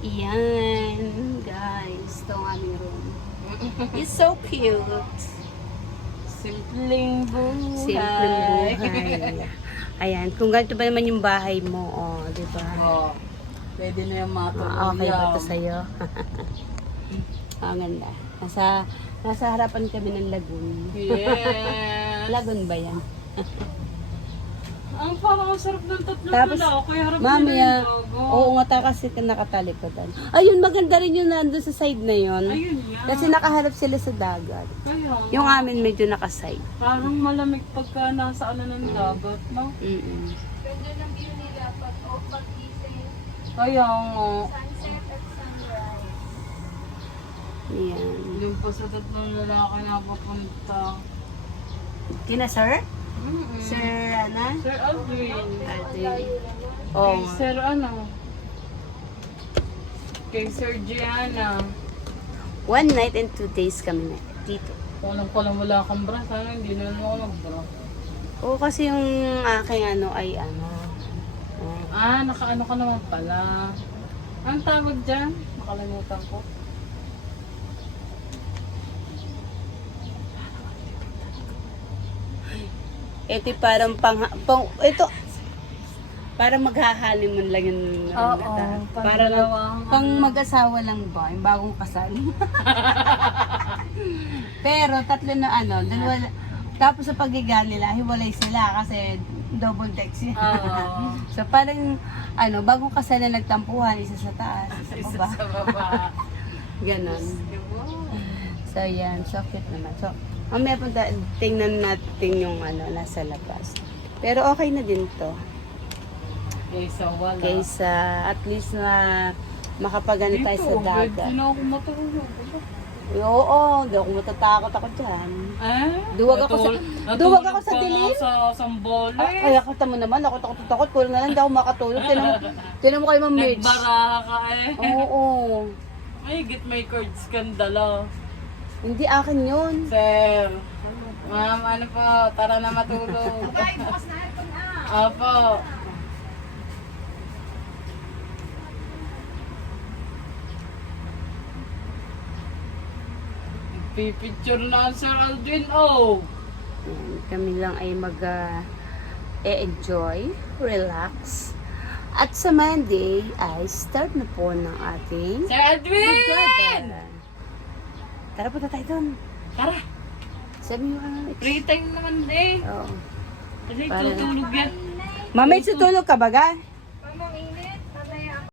Iyan, guys. Ito ang aming room. It's so cute. Simpleng buhay. Simpleng buhay. Ayan, kung ganito ba naman yung bahay mo, oh, di ba? Oh, pwede na yung mga Okay ba ito sa'yo? Ang ganda. Nasa harapan kami ng lagoon. Yes. Lagoon ba yan? Ang parang sarap ng tatlo Tapos, pala. Kaya harap mamaya, nila yung logo. oo nga kasi nakatalikod. Ayun, maganda rin yung nandun sa side na yun. Ayun nga. Kasi nakaharap sila sa dagat. Kaya, Yung amin medyo nakaside. parang malamig pagka nasa ano ng dagat, no? Mm-mm. Ganda ng view nila pag-gising, Kaya nga. sunset at sunrise. Yan. Yung pa sa tatlong lalaki na papunta. Kina sir? Sir, ano? Sir Aldrin. Aldrin. Oh, Oo. Sir ano? Kay Sir Gianna. 1 night and 2 days kami na dito. Kung pala wala kang bra, sana hindi na naman ako nag-bra. Oo, kasi yung aking ano ay ano. Ah, nakaano ka naman pala. Anong tawag dyan? Nakalimutan ko. Ito parang ito parang maghahalimon lang yung Oo, para dalawang pang mag-asawa lang ba, yung bagong kasal. Pero tatlo na ano, dalawa tapos sa paghiga nila, hiwalay sila kasi double deck siya. Oo. So parang ano, bagong kasal na nagtampuhan, isa sa taas, isa Isa sa sa baba. baba. Ganon. So yan, so cute naman. So, mamaya punta, tingnan natin yung ano, nasa labas. Pero okay na din to. Kaysa wala. Kaysa at least na makapagano tayo sa dagat. Hindi na ako matulog. Oo, hindi ako matatakot ako dyan. Eh? Duwag ako sa dilim. Sa Sambales. Ay, akata mo naman, ako takot. Kulang na lang, hindi ako makatulog. Tinan mo kayo, Ma'am Mitch. Nagbaraha ka eh. Oo. Ay, get my cards skandalo. Hindi akin yun. Sir. Ma'am, ano po, tara na matulog. Ay, bukas na aircon na. Opo. Pipicture na ang Sir Aldrin, oh. Ayan, kami lang ay enjoy, relax. At sa Monday ay start na po ng ating Sir Aldrin! Brigada. Tara, punta tayo doon. Tara, Sabi mo ka. free time naman eh. Oo. Kasi Para- tutulog yan. Mamay, tutulog ka ba, ga?